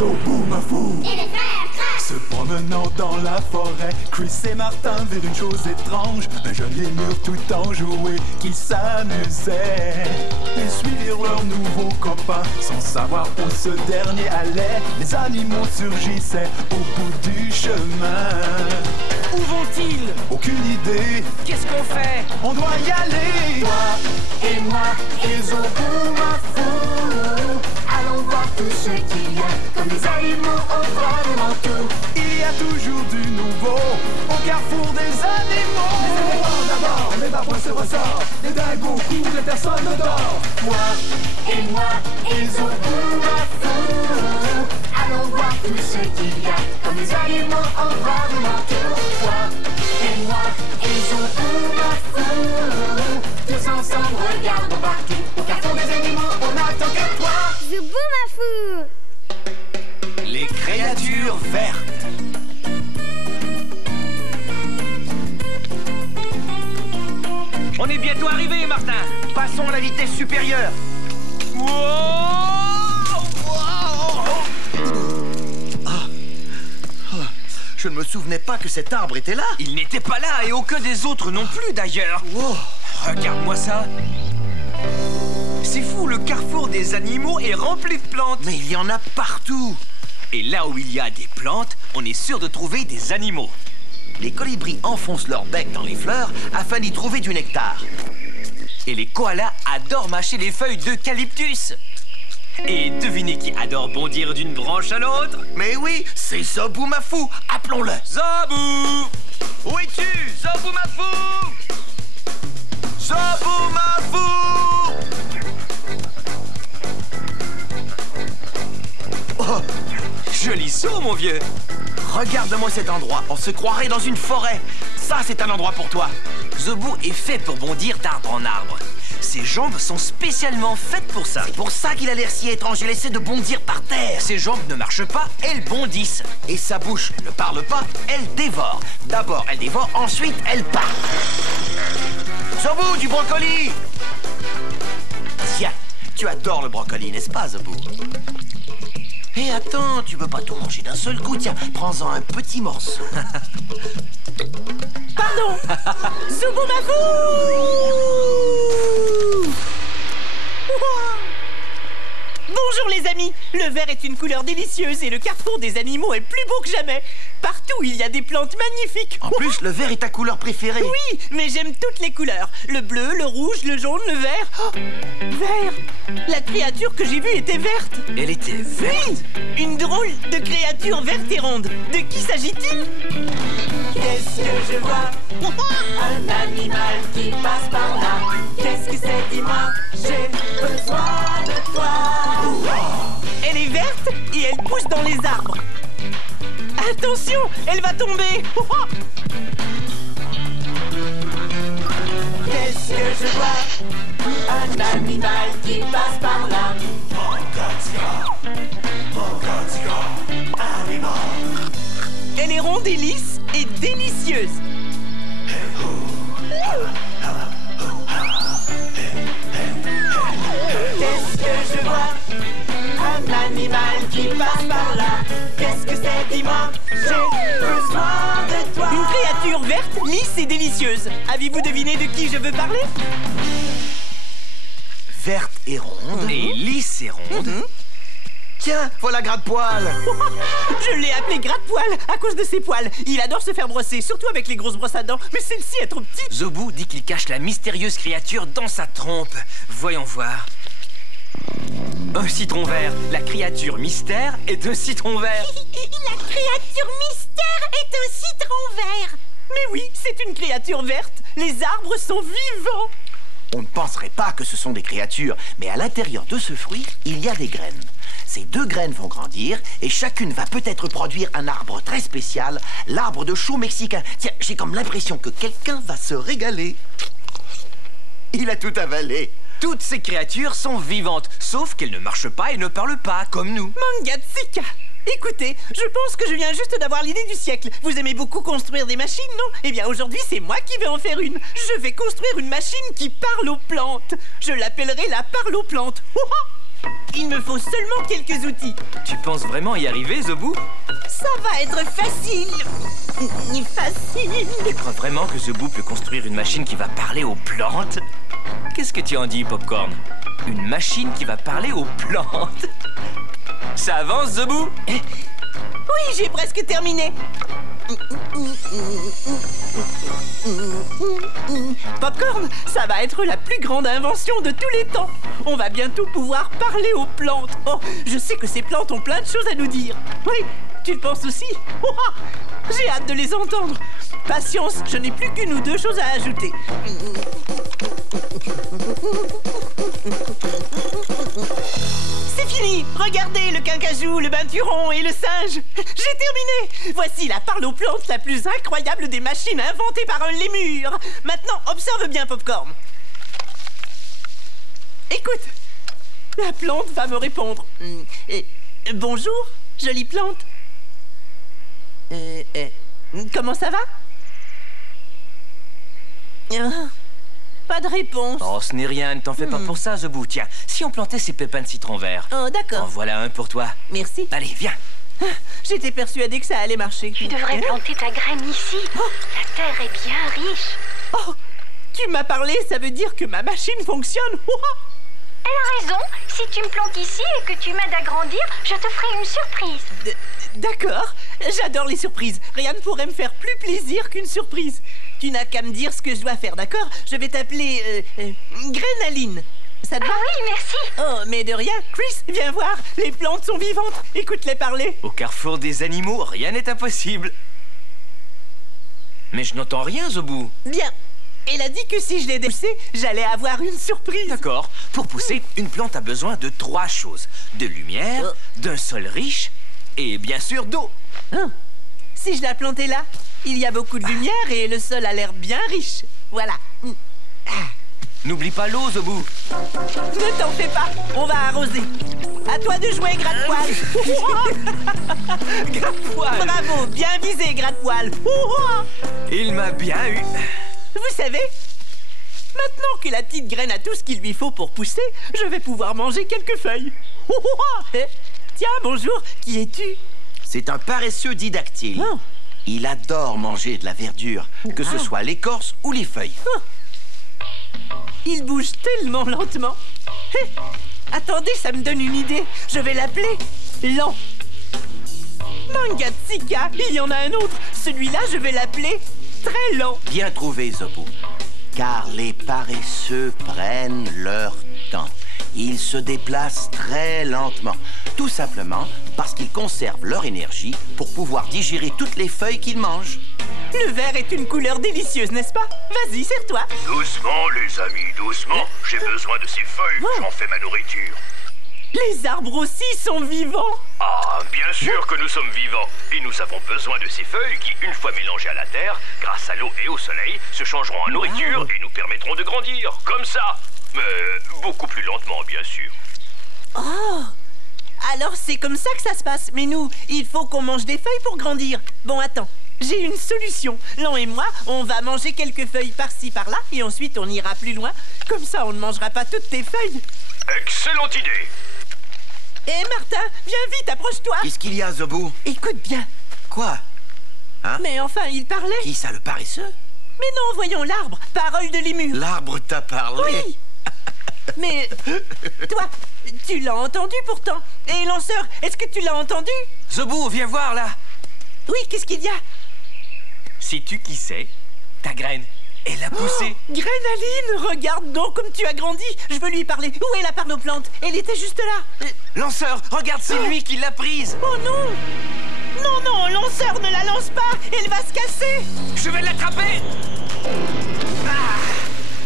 Zoboomafoo et les frères Crash. Se promenant dans la forêt, Chris et Martin virent une chose étrange. Un jeune lémur tout enjoué qui s'amusait. Ils suivirent leur nouveau copain sans savoir où ce dernier allait. Les animaux surgissaient au bout du chemin. Où vont-ils? Aucune idée, Qu'est-ce qu'on fait? on doit y aller. Toi et moi et Zoboomafoo, allons voir tout ce qu'il y a. Comme les animaux, on voit vraiment tout. Il y a toujours du nouveau au carrefour des animaux. Les éléphants d'abord, les babouins se ressortent. Les dingos courent, les personnes dort. Toi et moi et Zoboomafoo, allons voir tout ce qu'il y a. Comme les animaux, on voit vraiment tout. Toi et moi et Zoboomafoo, tous ensemble regardons partout. Au carrefour des animaux, on n'attend que toi. Zoboomafoo. Les créatures vertes. On est bientôt arrivé, Martin. Passons à la vitesse supérieure. Je ne me souvenais pas que cet arbre était là. Il n'était pas là et aucun des autres non plus, d'ailleurs. Wow. Regarde-moi ça. C'est fou, le carrefour des animaux est rempli de plantes. Mais il y en a partout. Et là où il y a des plantes, on est sûr de trouver des animaux. Les colibris enfoncent leur bec dans les fleurs afin d'y trouver du nectar. Et les koalas adorent mâcher les feuilles d'eucalyptus. Et devinez qui adore bondir d'une branche à l'autre? Mais oui, c'est Zoboomafoo. Appelons-le. Zabou! Où es-tu, Zoboomafoo? Zoboomafoo! Oh, Joli saut, mon vieux. regarde-moi cet endroit. On se croirait dans une forêt. Ça, c'est un endroit pour toi. Zobou est fait pour bondir d'arbre en arbre. Ses jambes sont spécialement faites pour ça. C'est pour ça qu'il a l'air si étrange. Il essaie de bondir par terre. Ses jambes ne marchent pas, elles bondissent. Et sa bouche ne parle pas, elle dévore. D'abord, elle dévore, ensuite, elle parle. Zobou, du brocoli! Tiens, tu adores le brocoli, n'est-ce pas, Zobou? Et attends, tu peux pas tout manger d'un seul coup. Tiens, prends-en un petit morceau. Pardon. Zoboomafoo. Bonjour les amis. Le vert est une couleur délicieuse et le carrefour des animaux est plus beau que jamais. Partout, il y a des plantes magnifiques. En plus, le vert est ta couleur préférée. Oui, mais j'aime toutes les couleurs. Le bleu, le rouge, le jaune, le vert. Oh, vert. La créature que j'ai vue était verte. Elle était verte. Oui, une drôle de créature verte et ronde. De qui s'agit-il? Qu'est-ce que je vois? Un animal qui passe par là. Qu'est-ce que c'est? Dis-moi, j'ai besoin de toi. Elle est verte et elle pousse dans les arbres. Attention, elle va tomber. Qu'est-ce que je vois? Un animal qui passe par là. Elle est ronde et lisse et délicieuse. Qu'est-ce que je vois? Un animal qui passe par là. Qu'est-ce que c'est? Dis-moi, j'ai besoin de toi. Une créature verte, lisse et délicieuse. Avez-vous deviné de qui je veux parler? Verte et ronde. Et lisse et ronde. Tiens, voilà Gratte-Poil. Je l'ai appelé gratte-poil à cause de ses poils. Il adore se faire brosser, surtout avec les grosses brosses à dents. Mais celle-ci est trop petite. Zobou dit qu'il cache la mystérieuse créature dans sa trompe. Voyons voir. Un citron vert. La créature mystère est un citron vert. La créature mystère est un citron vert. Mais oui, c'est une créature verte. Les arbres sont vivants. On ne penserait pas que ce sont des créatures, mais à l'intérieur de ce fruit, il y a des graines. Ces deux graines vont grandir et chacune va peut-être produire un arbre très spécial, l'arbre de chou mexicain. Tiens, j'ai comme l'impression que quelqu'un va se régaler. Il a tout avalé. Toutes ces créatures sont vivantes, sauf qu'elles ne marchent pas et ne parlent pas, comme nous. Mangatsika. Écoutez, je pense que je viens juste d'avoir l'idée du siècle. Vous aimez beaucoup construire des machines, non? Eh bien, aujourd'hui, c'est moi qui vais en faire une. Je vais construire une machine qui parle aux plantes. Je l'appellerai la parle aux plantes. Il me faut seulement quelques outils. Tu penses vraiment y arriver, Zobou? Ça va être facile. Facile. Tu crois vraiment que Zobou peut construire une machine qui va parler aux plantes? Qu'est-ce que tu en dis, Popcorn? Une machine qui va parler aux plantes? Ça avance, Zobou? Oui, j'ai presque terminé. Popcorn, ça va être la plus grande invention de tous les temps. On va bientôt pouvoir parler aux plantes. Oh, je sais que ces plantes ont plein de choses à nous dire. Oui, tu le penses aussi? Oh, j'ai hâte de les entendre. Patience, je n'ai plus qu'une ou deux choses à ajouter. C'est fini! Regardez, le quincajou, le binturon et le singe! J'ai terminé! Voici la parle aux plantes la plus incroyable des machines inventées par un lémur! Maintenant, observe bien, Popcorn. Écoute, la plante va me répondre. Bonjour, jolie plante. Comment ça va? Pas de réponse. Oh, ce n'est rien, ne t'en fais pas pour ça, Zobou. Tiens, si on plantait ces pépins de citron vert. Oh, d'accord. En voilà un pour toi. Merci. Allez, viens. J'étais persuadée que ça allait marcher. Tu devrais planter ta graine ici. La terre est bien riche. Oh, tu m'as parlé, ça veut dire que ma machine fonctionne. Elle a raison. Si tu me plantes ici et que tu m'aides à grandir, je te ferai une surprise. D'accord. J'adore les surprises. Rien ne pourrait me faire plus plaisir qu'une surprise. Tu n'as qu'à me dire ce que je dois faire, d'accord? Je vais t'appeler Grainaline. Ça te va? Ah oui, merci. Oh, mais de rien. Chris, viens voir. Les plantes sont vivantes. Écoute-les parler. Au carrefour des animaux, rien n'est impossible. Mais je n'entends rien, Zobou. Bien. Elle a dit que si je l'aidais à pousser, j'allais avoir une surprise. D'accord. Pour pousser, une plante a besoin de 3 choses. De lumière, d'un sol riche et bien sûr d'eau. Si je la plantais là, il y a beaucoup de lumière et le sol a l'air bien riche. Voilà. N'oublie pas l'eau, Zobou. Ne t'en fais pas, on va arroser. À toi de jouer, Gratte-Poil. Gratte-Poil. Bravo, bien visé, Gratte-Poil. Il m'a bien eu. Vous savez, maintenant que la petite graine a tout ce qu'il lui faut pour pousser, je vais pouvoir manger quelques feuilles. Tiens, bonjour, qui es-tu? C'est un paresseux didactyle. Il adore manger de la verdure, que ce soit l'écorce ou les feuilles. Il bouge tellement lentement. Attendez, ça me donne une idée. Je vais l'appeler Lent. Mangatsika, il y en a un autre. Celui-là, je vais l'appeler Très Lent. Bien trouvé, Zobou. Car les paresseux prennent leur temps. Ils se déplacent très lentement. Tout simplement parce qu'ils conservent leur énergie pour pouvoir digérer toutes les feuilles qu'ils mangent. Le vert est une couleur délicieuse, n'est-ce pas? Vas-y, serre-toi. Doucement, les amis, doucement. J'ai besoin de ces feuilles. J'en fais ma nourriture. Les arbres aussi sont vivants. Ah, bien sûr que nous sommes vivants. Et nous avons besoin de ces feuilles qui, une fois mélangées à la terre, grâce à l'eau et au soleil, se changeront en nourriture et nous permettront de grandir. Comme ça. Mais beaucoup plus lentement, bien sûr. Oh! Alors c'est comme ça que ça se passe. Mais nous, il faut qu'on mange des feuilles pour grandir. Bon, attends. J'ai une solution. Lent et moi, on va manger quelques feuilles par-ci, par-là, et ensuite on ira plus loin. Comme ça, on ne mangera pas toutes tes feuilles. Excellente idée. Hé, Martin, viens vite, approche-toi. Qu'est-ce qu'il y a, Zobou? Écoute bien. Quoi? Hein? Mais enfin, il parlait. Qui ça, le paresseux? Mais non, voyons l'arbre. Parole de lémur. L'arbre t'a parlé? Oui. Mais toi, tu l'as entendu pourtant. Et Lanceur, est-ce que tu l'as entendu? Zobou, viens voir là. Oui, qu'est-ce qu'il y a? Sais-tu qui c'est? Ta graine. Elle a poussé. Grainaline, regarde donc comme tu as grandi. Je veux lui parler. Où est la part aux plantes? Elle était juste là. Lanceur, regarde, c'est lui qui l'a prise. Oh non! Non, non, Lanceur, ne la lance pas. Elle va se casser. Je vais l'attraper.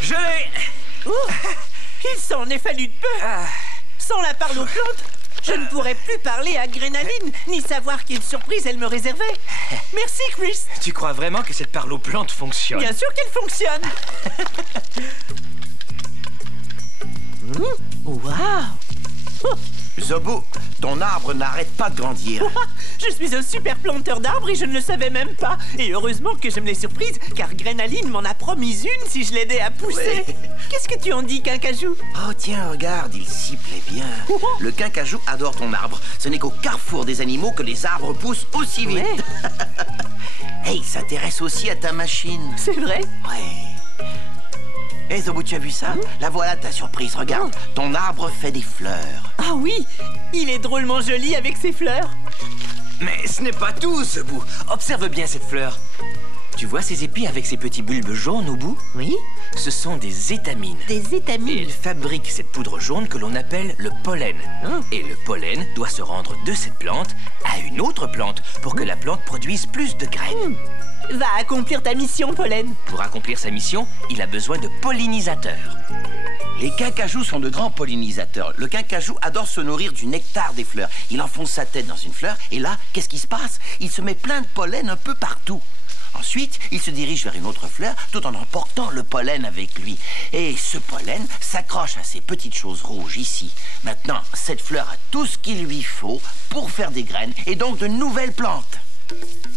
Je l'ai. Il s'en est fallu de peu. Sans la parole aux plantes, je ne pourrais plus parler à Grainaline, ni savoir quelle surprise elle me réservait. Merci, Chris. Tu crois vraiment que cette parle aux plantes fonctionne? Bien sûr qu'elle fonctionne. Waouh! Zobu, ton arbre n'arrête pas de grandir. Je suis un super planteur d'arbres et je ne le savais même pas. Et heureusement que j'aime les surprises, car Grenaline m'en a promis une si je l'aidais à pousser. Oui. Qu'est-ce que tu en dis, Quincajou? Oh tiens, regarde, il s'y plaît bien. Le Quincajou adore ton arbre. Ce n'est qu'au carrefour des animaux que les arbres poussent aussi vite. Ouais. Hey, il s'intéresse aussi à ta machine. C'est vrai? Ouais. Hé, Zobu, tu as vu ça? La voilà ta surprise, regarde. Ton arbre fait des fleurs. Ah oui, il est drôlement joli avec ses fleurs. Mais ce n'est pas tout, Zobu. Observe bien cette fleur. Tu vois ces épis avec ces petits bulbes jaunes au bout? Oui, Ce sont des étamines. des Et étamines. ils fabriquent cette poudre jaune que l'on appelle le pollen. Ah. Et le pollen doit se rendre de cette plante à une autre plante pour que la plante produise plus de graines. Va accomplir ta mission, Pollen. Pour accomplir sa mission, il a besoin de pollinisateurs. Les quincajous sont de grands pollinisateurs. Le quincajou adore se nourrir du nectar des fleurs. Il enfonce sa tête dans une fleur et là, qu'est-ce qui se passe? Il se met plein de pollen un peu partout. Ensuite, il se dirige vers une autre fleur tout en emportant le pollen avec lui. Et ce pollen s'accroche à ces petites choses rouges ici. Maintenant, cette fleur a tout ce qu'il lui faut pour faire des graines et donc de nouvelles plantes.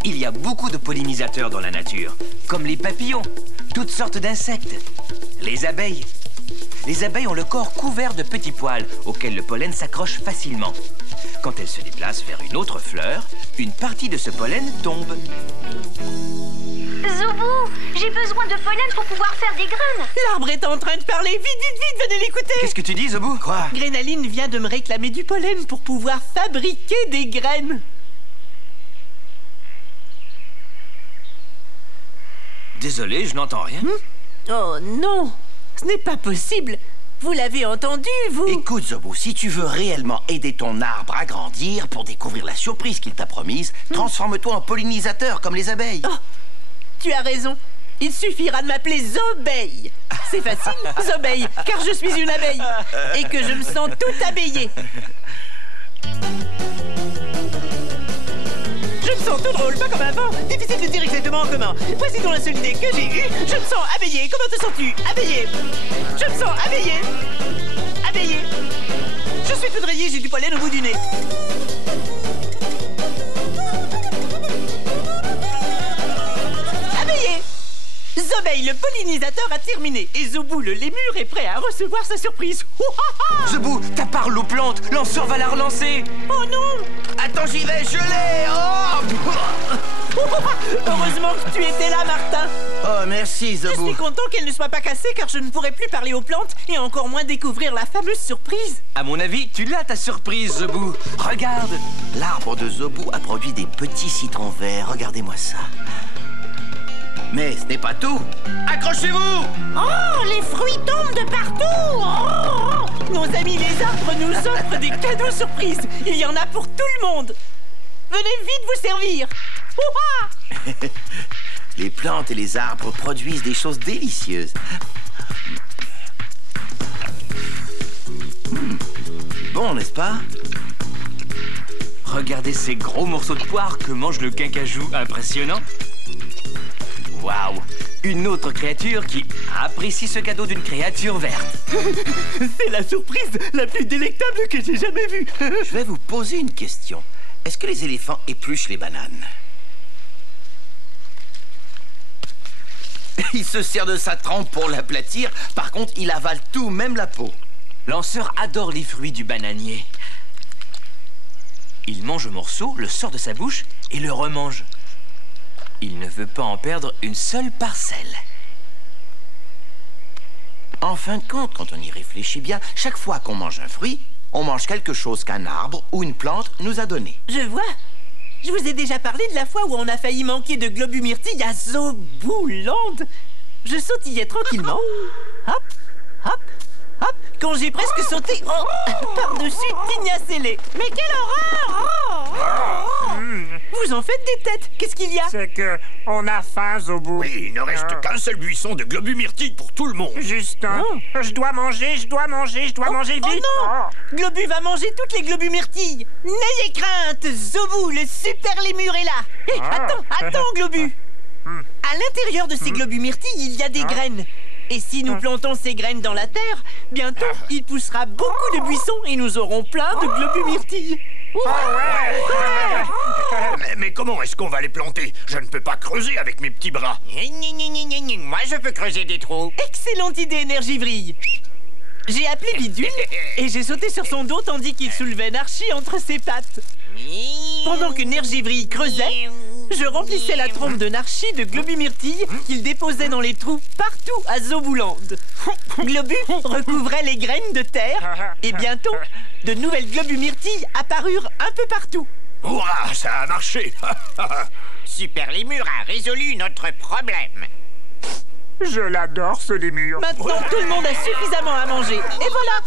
Il y a beaucoup de pollinisateurs dans la nature, comme les papillons, toutes sortes d'insectes, les abeilles. Les abeilles ont le corps couvert de petits poils auxquels le pollen s'accroche facilement. Quand elles se déplacent vers une autre fleur, une partie de ce pollen tombe. Zobu, j'ai besoin de pollen pour pouvoir faire des graines. L'arbre est en train de parler. Vite, vite, vite, venez l'écouter. Qu'est-ce que tu dis, Zobu? Quoi? Grenaline vient de me réclamer du pollen pour pouvoir fabriquer des graines. Désolé, je n'entends rien. Oh non, ce n'est pas possible. Vous l'avez entendu, vous? Écoute, Zobu, si tu veux réellement aider ton arbre à grandir pour découvrir la surprise qu'il t'a promise, transforme-toi en pollinisateur comme les abeilles. Oh, tu as raison. Il suffira de m'appeler Zobeille. C'est facile, Zobeille, car je suis une abeille et que je me sens tout abeillée. Je me sens tout drôle, pas comme avant. Difficile de dire exactement comment. Voici donc la seule idée que j'ai eue. Je me sens abeillée. Comment te sens-tu? Abeillée. Je me sens abeillée. Abeillée. Je suis toute rayée, j'ai du pollen au bout du nez. Abeillée. Zobeille, le pollinisateur, a terminé. Et Zobu, le lémur, est prêt à recevoir sa surprise. Zobu, ta parle aux plantes, Lanceur va la relancer. Oh non! Attends, j'y vais, je l'ai. Heureusement que tu étais là, Martin. Oh, merci, Je Zobu. suis content qu'elle ne soit pas cassée, car je ne pourrai plus parler aux plantes et encore moins découvrir la fameuse surprise. À mon avis, tu l'as ta surprise, Zobu. Regarde. L'arbre de Zobu a produit des petits citrons verts. Regardez-moi ça. Mais ce n'est pas tout. Accrochez-vous! Oh, les fruits tombent de partout. Oh, nos amis les arbres nous offrent des cadeaux surprises. Il y en a pour tout le monde. Venez vite vous servir. Ouah! Les plantes et les arbres produisent des choses délicieuses. Bon, n'est-ce pas? Regardez ces gros morceaux de poire que mange le quincajou. Impressionnant. Waouh! Une autre créature qui apprécie ce cadeau d'une créature verte. C'est la surprise la plus délectable que j'ai jamais vue. Je vais vous poser une question. Est-ce que les éléphants épluchent les bananes? Il se sert de sa trempe pour l'aplatir. Par contre, il avale tout, même la peau. Lanceur adore les fruits du bananier. Il mange un morceau, le sort de sa bouche et le remange. Il ne veut pas en perdre une seule parcelle. En fin de compte, quand on y réfléchit bien, chaque fois qu'on mange un fruit, on mange quelque chose qu'un arbre ou une plante nous a donné. Je vois. Je vous ai déjà parlé de la fois où on a failli manquer de globumyrtille à Zobuland. Je sautillais tranquillement. Hop, hop, hop. Quand j'ai presque sauté par-dessus Tignacellé. Mais quelle horreur! Vous en faites des têtes. Qu'est-ce qu'il y a? C'est que on a faim, Zobu. Oui, il ne reste qu'un seul buisson de globumyrtille pour tout le monde. Justin, je dois manger vite. Oh non! Globu va manger toutes les globumyrtilles. N'ayez crainte, Zobu, le super lémur est là. Hé, attends, Globu. À l'intérieur de ces globumyrtilles, il y a des graines. Et si nous plantons ces graines dans la terre, bientôt, il poussera beaucoup de buissons et nous aurons plein de globumyrtilles. Mais comment est-ce qu'on va les planter? Je ne peux pas creuser avec mes petits bras. Moi, je peux creuser des trous. Excellente idée, Énergivrille. J'ai appelé Bidule et j'ai sauté sur son dos tandis qu'il soulevait Narchi entre ses pattes. Pendant que Nergivrille creusait, je remplissais la trompe de Narchi de globumyrtilles qu'il déposait dans les trous partout à Zobouland. Globu recouvrait les graines de terre et bientôt, de nouvelles globumyrtilles apparurent un peu partout. Hurrah, ça a marché. Super Lémur a résolu notre problème. Je l'adore, ce lémur. Maintenant, tout le monde a suffisamment à manger. Et voilà!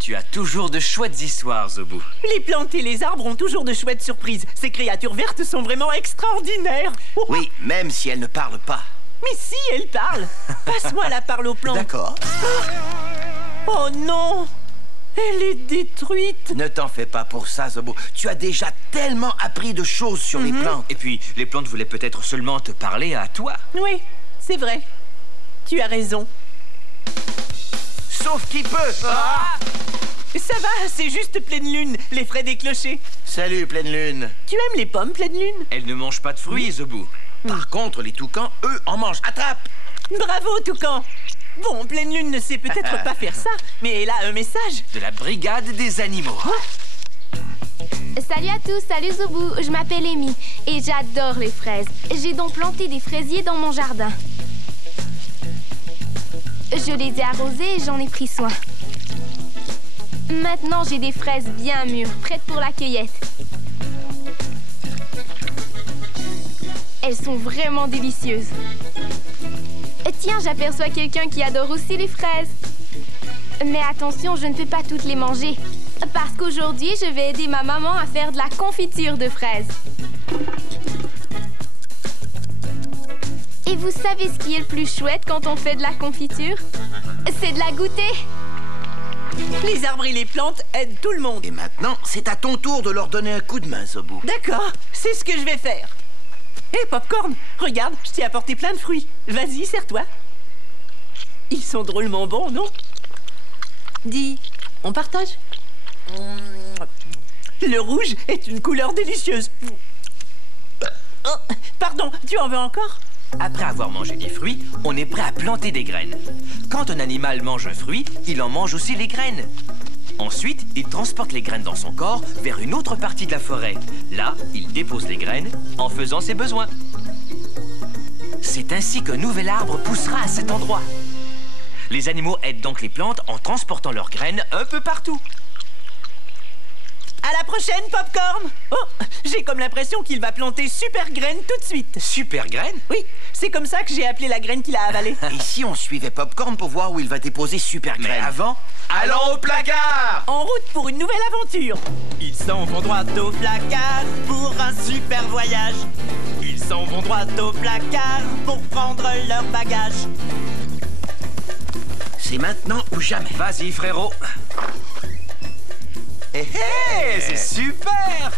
Tu as toujours de chouettes histoires, Zobou. Les plantes et les arbres ont toujours de chouettes surprises. Ces créatures vertes sont vraiment extraordinaires. Oui, même si elles ne parlent pas. Mais si, elles parlent. Passe-moi la parle aux plantes. D'accord. Oh non! Elle est détruite. Ne t'en fais pas pour ça, Zobou. Tu as déjà tellement appris de choses sur les plantes. Et puis, les plantes voulaient peut-être seulement te parler à toi. Oui, c'est vrai. Tu as raison. Sauf qui peut. Ça va, c'est juste Pleine Lune, les frais des clochers. Salut, Pleine Lune. Tu aimes les pommes, Pleine Lune? Elle ne mange pas de fruits, Zobou. Par contre, les toucans, eux, en mangent. Attrape! Bravo, Toucan. Bon, Pleine Lune ne sait peut-être pas faire ça, mais elle a un message. De la brigade des animaux. Salut à tous, salut Zobou, je m'appelle Amy et j'adore les fraises. J'ai donc planté des fraisiers dans mon jardin. Je les ai arrosés et j'en ai pris soin. Maintenant, j'ai des fraises bien mûres, prêtes pour la cueillette. Elles sont vraiment délicieuses. Tiens, j'aperçois quelqu'un qui adore aussi les fraises. Mais attention, je ne peux pas toutes les manger. Parce qu'aujourd'hui, je vais aider ma maman à faire de la confiture de fraises. Et vous savez ce qui est le plus chouette quand on fait de la confiture? C'est de la goûter. Les arbres et les plantes aident tout le monde. Et maintenant, c'est à ton tour de leur donner un coup de main, Zobou. D'accord, c'est ce que je vais faire. Hé, Popcorn, regarde, je t'ai apporté plein de fruits. Vas-y, serre-toi. Ils sont drôlement bons, non? Dis, on partage? Le rouge est une couleur délicieuse. Oh, pardon, tu en veux encore? Après avoir mangé des fruits, on est prêt à planter des graines. Quand un animal mange un fruit, il en mange aussi les graines. Ensuite, il transporte les graines dans son corps vers une autre partie de la forêt. Là, il dépose les graines en faisant ses besoins. C'est ainsi qu'un nouvel arbre poussera à cet endroit. Les animaux aident donc les plantes en transportant leurs graines un peu partout. À la prochaine, Popcorn! Oh, j'ai comme l'impression qu'il va planter Super Graine tout de suite. Super Graine? Oui, c'est comme ça que j'ai appelé la graine qu'il a avalée. Et si on suivait Popcorn pour voir où il va déposer Super Graine? Mais avant, allons au placard! En route pour une nouvelle aventure. Ils s'en vont droit au placard pour un super voyage. Ils s'en vont droit au placard pour prendre leur bagage. C'est maintenant ou jamais. Vas-y, frérot. Hé hé, c'est super!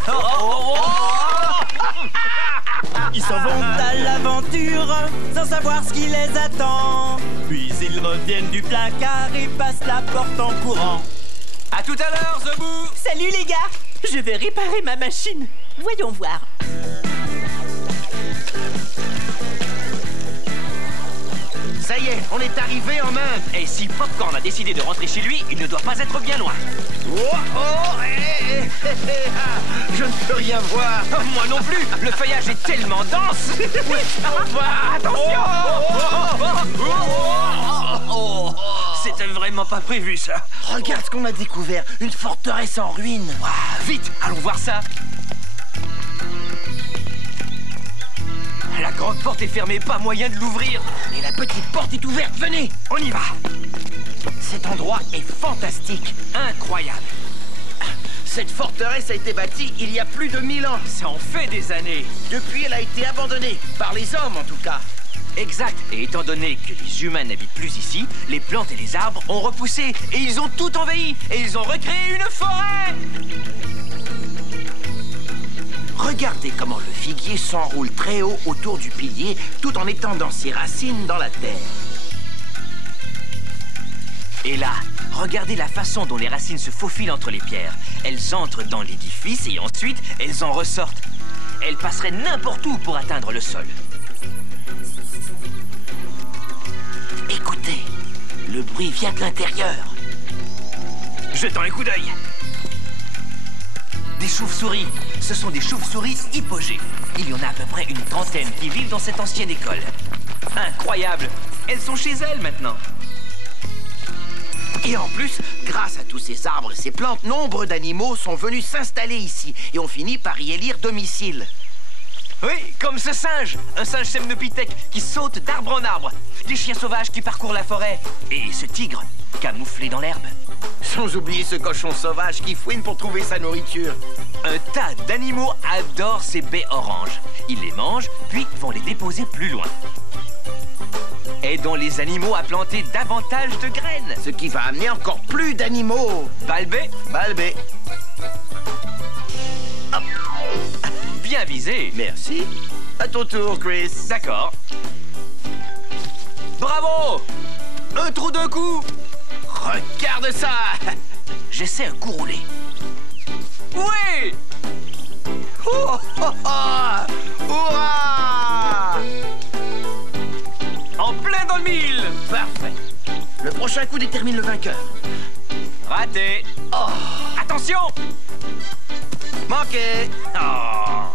Ils s'en vont à l'aventure sans savoir ce qui les attend. Puis ils reviennent du placard et passent la porte en courant. À tout à l'heure, Zobou! Salut les gars! Je vais réparer ma machine. Voyons voir. Ça y est, on est arrivé en Inde. Et si Popcorn a décidé de rentrer chez lui, il ne doit pas être bien loin. Je ne peux rien voir. Moi non plus. Le feuillage est tellement dense. Attention! C'était vraiment pas prévu, ça. Regarde ce qu'on a découvert. Une forteresse en ruine. Vite, allons voir ça. La grande porte est fermée, pas moyen de l'ouvrir. Et la petite porte est ouverte, venez. On y va. Cet endroit est fantastique. Incroyable. Cette forteresse a été bâtie il y a plus de 1000 ans. Ça en fait des années. Depuis, elle a été abandonnée, par les hommes en tout cas. Exact. Et étant donné que les humains n'habitent plus ici, les plantes et les arbres ont repoussé. Et ils ont tout envahi. Et ils ont recréé une forêt. Regardez comment le figuier s'enroule très haut autour du pilier tout en étendant ses racines dans la terre. Et là, regardez la façon dont les racines se faufilent entre les pierres. Elles entrent dans l'édifice et ensuite, elles en ressortent. Elles passeraient n'importe où pour atteindre le sol. Écoutez, le bruit vient de l'intérieur. Jetons un coup d'œil. Des chauves-souris. Ce sont des chauves-souris hypogées. Il y en a à peu près une trentaine qui vivent dans cette ancienne école. Incroyable! Elles sont chez elles maintenant. Et en plus, grâce à tous ces arbres et ces plantes, nombre d'animaux sont venus s'installer ici et ont fini par y élire domicile. Oui, comme ce singe, un singe semnopithèque qui saute d'arbre en arbre, des chiens sauvages qui parcourent la forêt, et ce tigre camouflé dans l'herbe. Sans oublier ce cochon sauvage qui fouine pour trouver sa nourriture. Un tas d'animaux adorent ces baies oranges. Ils les mangent, puis vont les déposer plus loin. Aidons les animaux à planter davantage de graines. Ce qui va amener encore plus d'animaux. Balbé. Balbé. Hop. Bien visé. Merci. À ton tour, Chris. D'accord. Bravo! Un trou d'un coup. Regarde ça. J'essaie un coup roulé. Oui! Oh, oh, oh. Hurrah! En plein dans le mille. Parfait. Le prochain coup détermine le vainqueur. Raté. Oh. Attention! Manqué. Oh.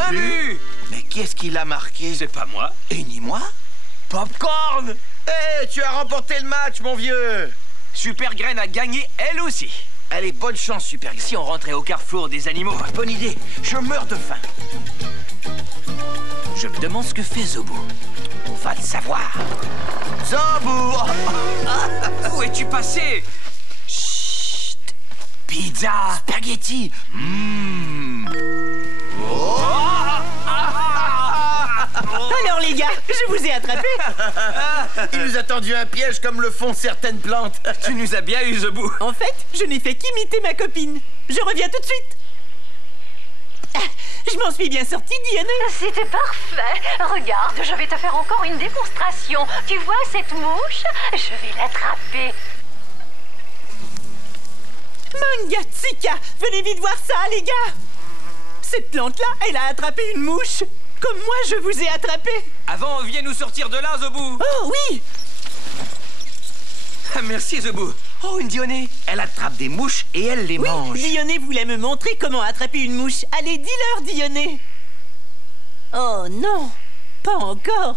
Un but! Mais qu'est-ce qu'il a marqué? C'est pas moi. Et ni moi? Popcorn! Hé, tu as remporté le match, mon vieux! Super Graine a gagné, elle aussi. Allez, bonne chance, Super Graine. Si on rentrait au carrefour des animaux... Bonne idée, je meurs de faim. Je me demande ce que fait Zobu. On va le savoir. Zobu! Où es-tu passé? Chut! Pizza! Spaghetti! Oh! Alors les gars, je vous ai attrapé. Il nous a tendu un piège comme le font certaines plantes. Tu nous as bien eu, Zobu. En fait, je n'ai fait qu'imiter ma copine. Je reviens tout de suite. Je m'en suis bien sortie, Dionée. C'était parfait. Regarde, je vais te faire encore une démonstration. Tu vois cette mouche? Je vais l'attraper. Mangatsika, venez vite voir ça, les gars. Cette plante-là, elle a attrapé une mouche. Comme moi, je vous ai attrapé. Avant, viens nous sortir de là, Zobu. Oh, oui. Merci, Zobu. Oh, une Dionée. Elle attrape des mouches et elle les mange. Dionée voulait me montrer comment attraper une mouche. Allez, dis-leur, Dionée. Oh, non. Pas encore.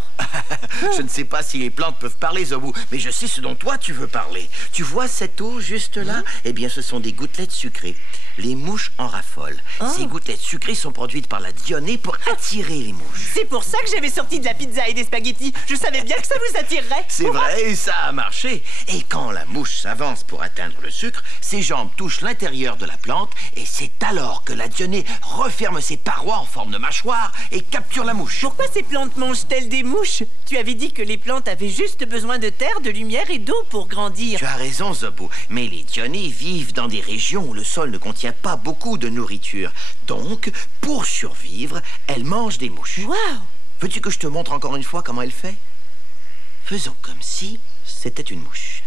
Je ne sais pas si les plantes peuvent parler, Zobu, mais je sais ce dont toi tu veux parler. Tu vois cette eau juste là? Eh bien, ce sont des gouttelettes sucrées. Les mouches en raffolent. Ces gouttelettes sucrées sont produites par la Dionée pour attirer les mouches. C'est pour ça que j'avais sorti de la pizza et des spaghettis. Je savais bien que ça vous attirerait. C'est vrai, et ça a marché. Et quand la mouche s'avance pour atteindre le sucre, ses jambes touchent l'intérieur de la plante et c'est alors que la Dionée referme ses parois en forme de mâchoire et capture la mouche. Pourquoi ces plantes mangent-elles des mouches? Tu avais dit que les plantes avaient juste besoin de terre, de lumière et d'eau pour grandir. Tu as raison, Zobu, mais les Dionées vivent dans des régions où le sol ne contient pas beaucoup de nourriture. Donc, pour survivre, elles mangent des mouches. Waouh! Veux-tu que je te montre encore une fois comment elle fait? Faisons comme si c'était une mouche.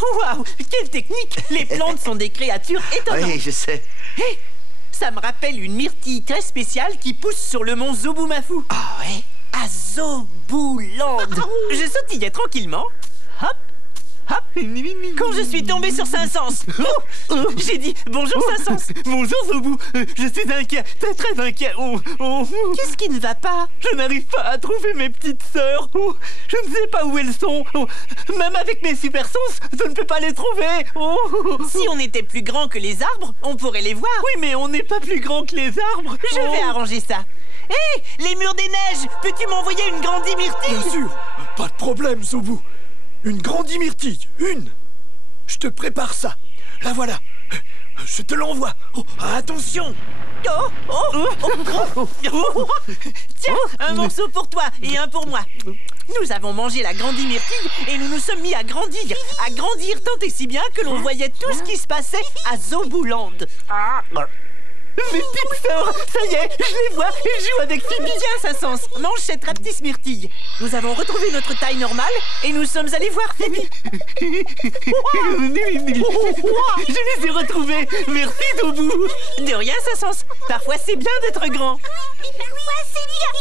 Waouh! Quelle technique! Les plantes sont des créatures étonnantes. Oui, je sais. Hé! Ça me rappelle une myrtille très spéciale qui pousse sur le mont Zobumafu. Ah ouais? À Zobuland. Je sautillais tranquillement. Hop! Hop. Quand je suis tombé sur Saint-Sens, j'ai dit bonjour Saint-Sens. Bonjour Zobu, je suis inquiet, très inquiet. Qu'est-ce qui ne va pas? Je n'arrive pas à trouver mes petites sœurs. Je ne sais pas où elles sont. Même avec mes super sens, je ne peux pas les trouver. Si on était plus grand que les arbres, on pourrait les voir. Oui, mais on n'est pas plus grand que les arbres. Je vais arranger ça. Hé, les murs des neiges, peux-tu m'envoyer une grandie myrtille? Bien sûr, pas de problème, Zobu. Une grandie myrtille, une. Je te prépare ça. La voilà. Je te l'envoie. Oh, attention. Tiens, un morceau pour toi et un pour moi. Nous avons mangé la grandie myrtille et nous nous sommes mis à grandir tant et si bien que l'on voyait tout ce qui se passait à Zobuland. Mes petites sœurs, ça y est, je les vois, ils jouent avec Phoebe. Tiens, Sassens, mange cette rapetisse myrtille. Nous avons retrouvé notre taille normale et nous sommes allés voir Phoebe. Je les ai retrouvés. Merci, Zobu. De rien, Sassens. Parfois, c'est bien d'être grand. Parfois, c'est bien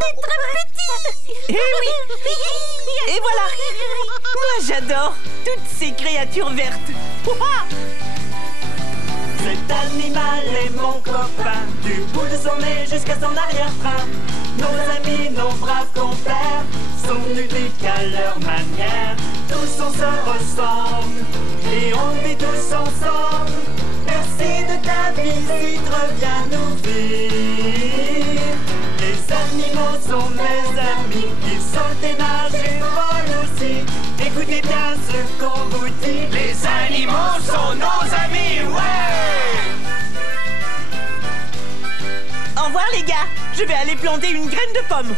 d'être petit. Eh oui. Et voilà. Moi, j'adore toutes ces créatures vertes. Cet animal est mon copain, du bout de son nez jusqu'à son arrière-train. Nos amis, nos braves compères, sont uniques à leur manière. Tous on se ressemble, et on vit tous ensemble. Merci de ta visite, reviens nous vivre. Les animaux sont mes amis, ils sautent et nagent et volent aussi. Écoutez bien ce qu'on vous dit, les animaux sont nos amis, ouais! Au revoir les gars, je vais aller planter une graine de pomme.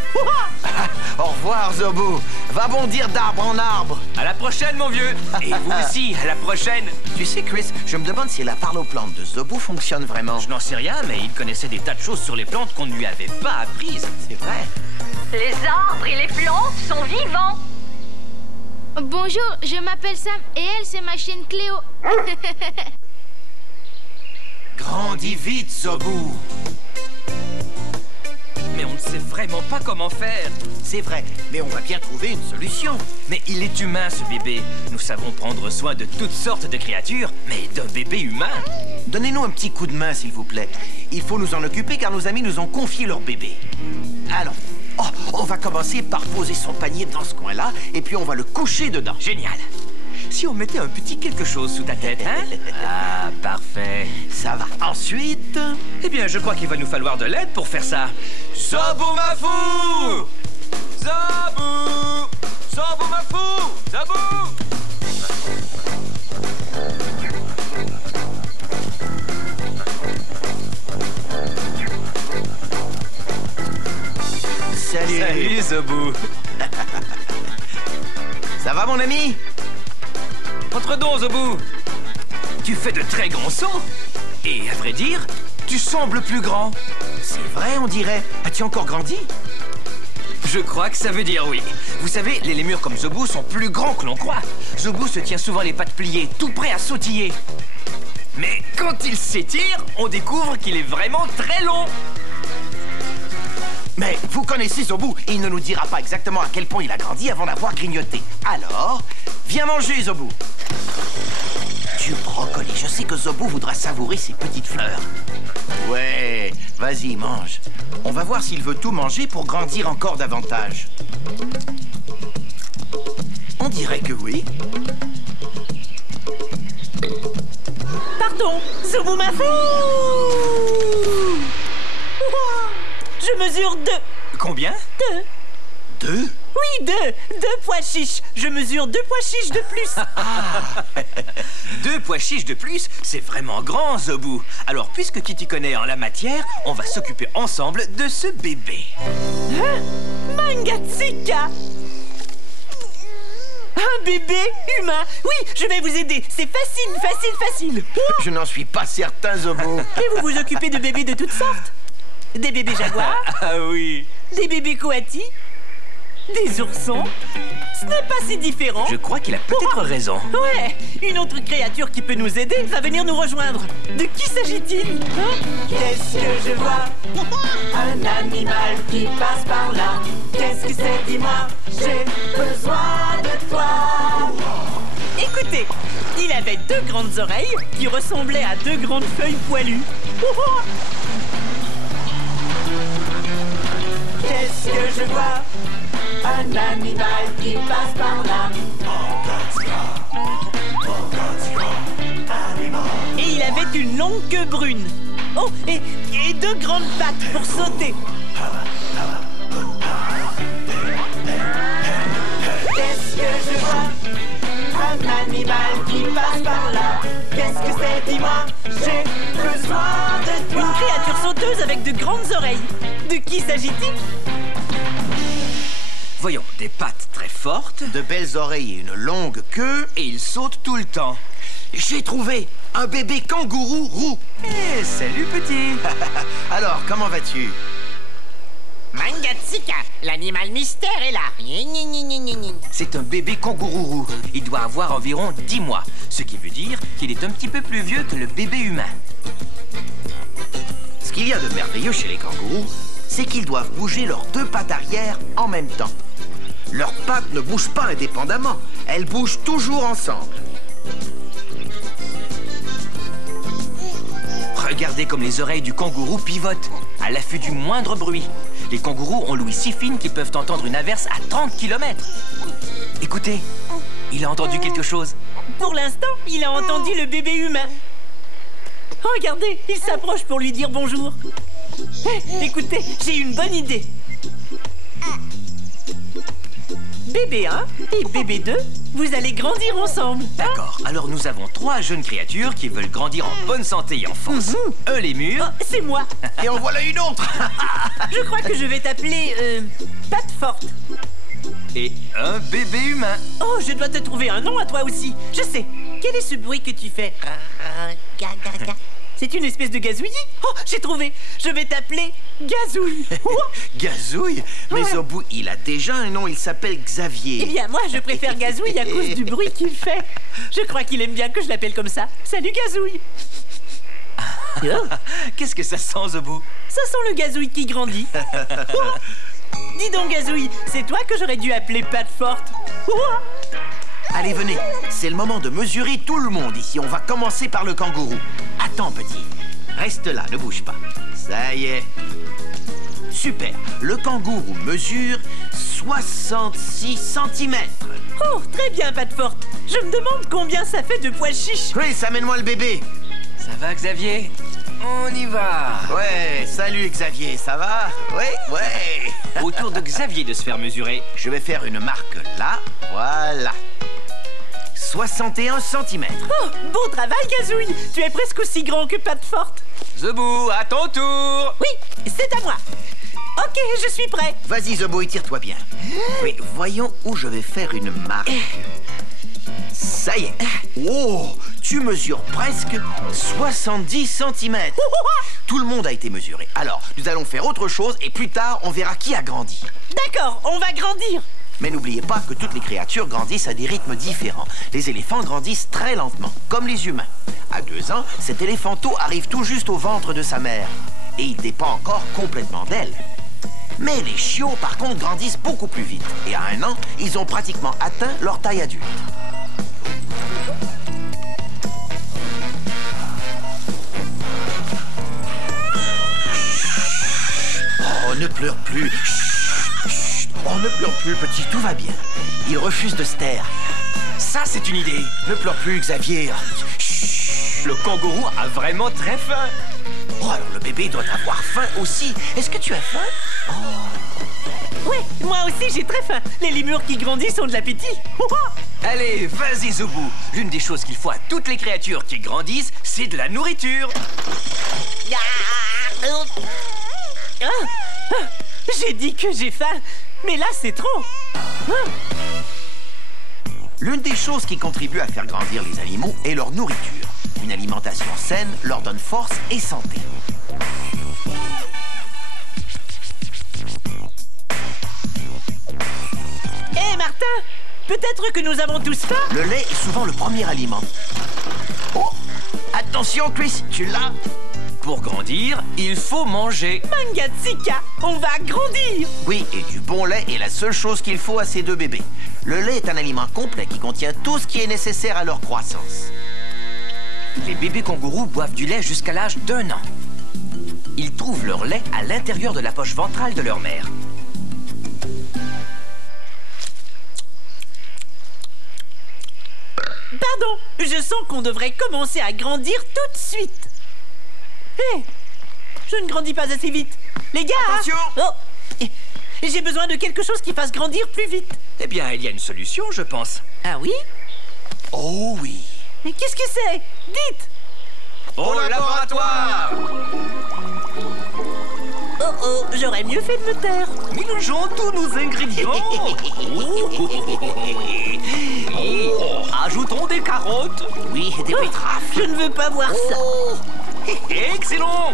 Au revoir, Zobu. Va bondir d'arbre en arbre. À la prochaine, mon vieux. Et vous aussi, à la prochaine. Tu sais, Chris, je me demande si la parle aux plantes de Zobu fonctionne vraiment. Je n'en sais rien, mais il connaissait des tas de choses sur les plantes qu'on ne lui avait pas apprises. C'est vrai. Les arbres et les plantes sont vivants. Bonjour, je m'appelle Sam et elle, c'est ma chienne Cléo. Grandis vite, Zobu. Mais on ne sait vraiment pas comment faire. C'est vrai, mais on va bien trouver une solution. Mais il est humain, ce bébé. Nous savons prendre soin de toutes sortes de créatures, mais d'un bébé humain. Donnez-nous un petit coup de main, s'il vous plaît. Il faut nous en occuper car nos amis nous ont confié leur bébé. Allons. Oh, on va commencer par poser son panier dans ce coin-là, et puis on va le coucher dedans. Génial. Si on mettait un petit quelque chose sous ta tête, hein? Ah, parfait. Ça va. Ensuite... Eh bien, je crois qu'il va nous falloir de l'aide pour faire ça. Zobu Mafou! Zobu! Zobu Mafou! Zobu! Salut! Salut, Zobu! Ça va, mon ami? Entre donc, Zobu! Tu fais de très grands sauts. Et à vrai dire, tu sembles plus grand. C'est vrai, on dirait. As-tu encore grandi? Je crois que ça veut dire oui. Vous savez, les lémurs comme Zobu sont plus grands que l'on croit. Zobu se tient souvent les pattes pliées, tout prêt à sautiller. Mais quand il s'étire, on découvre qu'il est vraiment très long. Mais vous connaissez Zobu, il ne nous dira pas exactement à quel point il a grandi avant d'avoir grignoté. Alors, viens manger, Zobu. Du brocoli, je sais que Zobu voudra savourer ses petites fleurs. Ouais, vas-y, mange. On va voir s'il veut tout manger pour grandir encore davantage. On dirait que oui. Pardon, Zobu Mafou! Je mesure 2. Combien? 2. 2? Oui, 2. 2 pois chiches. Je mesure 2 pois chiches de plus. Ah. 2 pois chiches de plus, c'est vraiment grand, Zobu. Alors, puisque tu t'y connais en la matière, on va s'occuper ensemble de ce bébé. Hein? Mangatsika! Un bébé humain. Oui, je vais vous aider. C'est facile, facile, facile. Je n'en suis pas certain, Zobu. Et vous vous occupez de bébés de toutes sortes? Des bébés jaguars? Ah oui. Des bébés coatis? Des oursons? Ce n'est pas si différent. Je crois qu'il a peut-être raison. Ouais, une autre créature qui peut nous aider va venir nous rejoindre. De qui s'agit-il? Qu'est-ce que je vois? Un animal qui passe par là. Qu'est-ce que c'est? Dis-moi, j'ai besoin de toi. Écoutez, il avait 2 grandes oreilles qui ressemblaient à 2 grandes feuilles poilues. Qu'est-ce que je vois? Un animal qui passe par là. Et il avait une longue queue brune. Oh, et 2 grandes pattes pour sauter. Qu'est-ce que je vois? Un animal qui passe par là. Qu'est-ce que c'est? Dis-moi, j'ai besoin de toi. Une créature sauteuse avec de grandes oreilles. De qui s'agit-il? Voyons, des pattes très fortes. De belles oreilles et une longue queue. Et il saute tout le temps. J'ai trouvé un bébé kangourou roux. Eh, salut petit. Alors, comment vas-tu? Mangatsika, l'animal mystère est là. C'est un bébé kangourou roux. Il doit avoir environ 10 mois, ce qui veut dire qu'il est un petit peu plus vieux que le bébé humain. Ce qu'il y a de merveilleux chez les kangourous, c'est qu'ils doivent bouger leurs 2 pattes arrière en même temps. Leurs pattes ne bougent pas indépendamment, elles bougent toujours ensemble. Regardez comme les oreilles du kangourou pivotent, à l'affût du moindre bruit. Les kangourous ont l'ouïe si fine qu'ils peuvent entendre une averse à 30 km. Écoutez, il a entendu quelque chose. Pour l'instant, il a entendu le bébé humain. Regardez, il s'approche pour lui dire bonjour. Écoutez, j'ai une bonne idée. Bébé 1 et bébé 2, vous allez grandir ensemble. D'accord, alors nous avons 3 jeunes créatures qui veulent grandir en bonne santé et en force. Un lémur. Oh, c'est moi. Et en voilà une autre. Je crois que je vais t'appeler Patte Forte. Et un bébé humain. Oh, je dois te trouver un nom à toi aussi. Je sais. Quel est ce bruit que tu fais? C'est une espèce de gazouillis. Oh, j'ai trouvé. Je vais t'appeler Gazouille. Gazouille? Mais au bout, il a déjà un nom, il s'appelle Xavier. Eh bien, moi, je préfère Gazouille à cause du bruit qu'il fait. Je crois qu'il aime bien que je l'appelle comme ça. Salut, Gazouille. Qu'est-ce que ça sent, Zobo? Ça sent le gazouille qui grandit. Dis donc, Gazouille, c'est toi que j'aurais dû appeler Patte Forte. Allez, venez, c'est le moment de mesurer tout le monde ici. On va commencer par le kangourou. Attends, petit. Reste là, ne bouge pas. Ça y est. Super. Le kangourou mesure 66 cm. Oh, très bien, Patte Forte. Je me demande combien ça fait de pois chiches. Chris, amène-moi le bébé. Ça va, Xavier? On y va. Ouais, salut Xavier, ça va? Ouais. Autour de Xavier de se faire mesurer. Je vais faire une marque là, voilà. 61 cm. Oh, bon travail, Gazouille. Tu es presque aussi grand que Patte Forte. Zebou, à ton tour. Oui, c'est à moi. Ok, je suis prêt. Vas-y, Zobo, étire-toi bien. Oui, voyons où je vais faire une marque. Ça y est. Oh, tu mesures presque 70 cm. Tout le monde a été mesuré. Alors, nous allons faire autre chose et plus tard, on verra qui a grandi. D'accord, on va grandir. Mais n'oubliez pas que toutes les créatures grandissent à des rythmes différents. Les éléphants grandissent très lentement, comme les humains. À 2 ans, cet éléphanteau arrive tout juste au ventre de sa mère. Et il dépend encore complètement d'elle. Mais les chiots, par contre, grandissent beaucoup plus vite. Et à 1 an, ils ont pratiquement atteint leur taille adulte. Oh, ne pleure plus. Oh, ne pleure plus, petit, tout va bien. Il refuse de se taire. Ça, c'est une idée. Ne pleure plus, Xavier. Chut. Le kangourou a vraiment très faim. Oh, alors le bébé doit avoir faim aussi. Est-ce que tu as faim? Oh. Ouais, moi aussi j'ai très faim. Les lémurs qui grandissent ont de l'appétit. Allez, vas-y, Zoubou. L'une des choses qu'il faut à toutes les créatures qui grandissent, c'est de la nourriture. J'ai dit que j'ai faim, mais là c'est trop. L'une des choses qui contribue à faire grandir les animaux est leur nourriture. Une alimentation saine leur donne force et santé. Hé, Martin, peut-être que nous avons tous faim. Le lait est souvent le premier aliment. Oh, attention, Chris, tu l'as? Pour grandir, il faut manger. Mangatsika, on va grandir. Oui, et du bon lait est la seule chose qu'il faut à ces 2 bébés. Le lait est un aliment complet qui contient tout ce qui est nécessaire à leur croissance. Les bébés kangourous boivent du lait jusqu'à l'âge d'1 an. Ils trouvent leur lait à l'intérieur de la poche ventrale de leur mère. Pardon, je sens qu'on devrait commencer à grandir tout de suite. Hé, je ne grandis pas assez vite. Les gars! Attention! Oh, j'ai besoin de quelque chose qui fasse grandir plus vite. Eh bien, il y a une solution, je pense. Ah oui? Oh oui. Mais qu'est-ce que c'est? Dites! Au laboratoire! Oh, Oh, j'aurais mieux fait de me taire. Mélangeons tous nos ingrédients. Ajoutons des carottes. Oui, et des betteraves. Je ne veux pas voir ça. Excellent.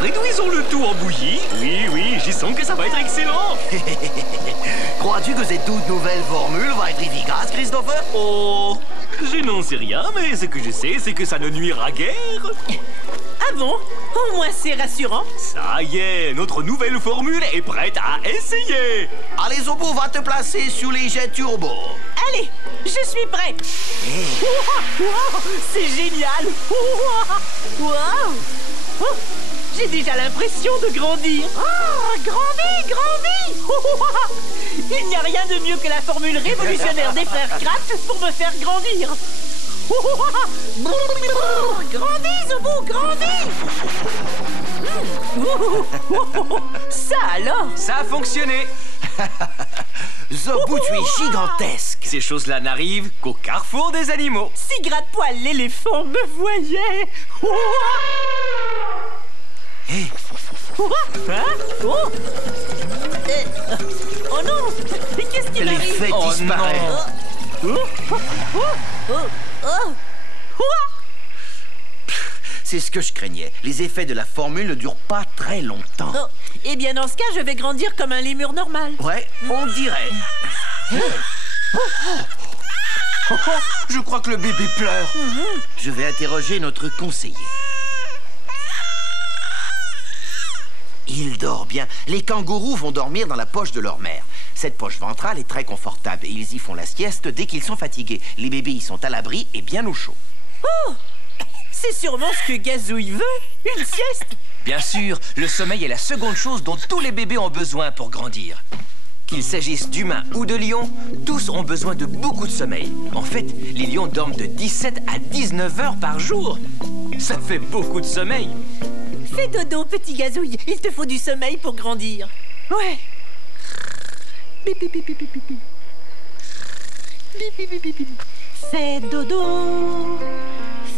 Réduisons le tout en bouillie. Oui, j'y sens que ça va être excellent. Crois-tu que cette toute nouvelle formule va être efficace, Christopher? Oh, je n'en sais rien, mais ce que je sais, c'est que ça ne nuira guère. Ah bon? Au moins c'est rassurant. Ça y est, notre nouvelle formule est prête à essayer. Allez, Zobo, va te placer sur les jets turbo. Allez, je suis prêt. C'est génial. Wow. Oh, j'ai déjà l'impression de grandir. Oh, grandis. Il n'y a rien de mieux que la formule révolutionnaire des frères Kraft pour me faire grandir. Grandis, Zobo, grandis. Ça alors? Ça a fonctionné. Zobo, tu es gigantesque. Ces choses-là n'arrivent qu'au carrefour des animaux. Si gratte-poil l'éléphant me voyait. Hey. Hein? Oh. Oh non. Mais qu'est-ce qu'il arrive? L'effet disparaît. C'est ce que je craignais. Les effets de la formule ne durent pas très longtemps. Oh. Eh bien, dans ce cas, je vais grandir comme un lémur normal. Ouais, on dirait. Je crois que le bébé pleure. Je vais interroger notre conseiller. Il dort bien. Les kangourous vont dormir dans la poche de leur mère. Cette poche ventrale est très confortable et ils y font la sieste dès qu'ils sont fatigués. Les bébés y sont à l'abri et bien au chaud. Oh! C'est sûrement ce que Gazouille veut, une sieste. Bien sûr, le sommeil est la seconde chose dont tous les bébés ont besoin pour grandir. Qu'il s'agisse d'humains ou de lions, tous ont besoin de beaucoup de sommeil. En fait, les lions dorment de 17 à 19 heures par jour. Ça fait beaucoup de sommeil. Fais dodo, petit Gazouille. Il te faut du sommeil pour grandir. Ouais. Fais dodo.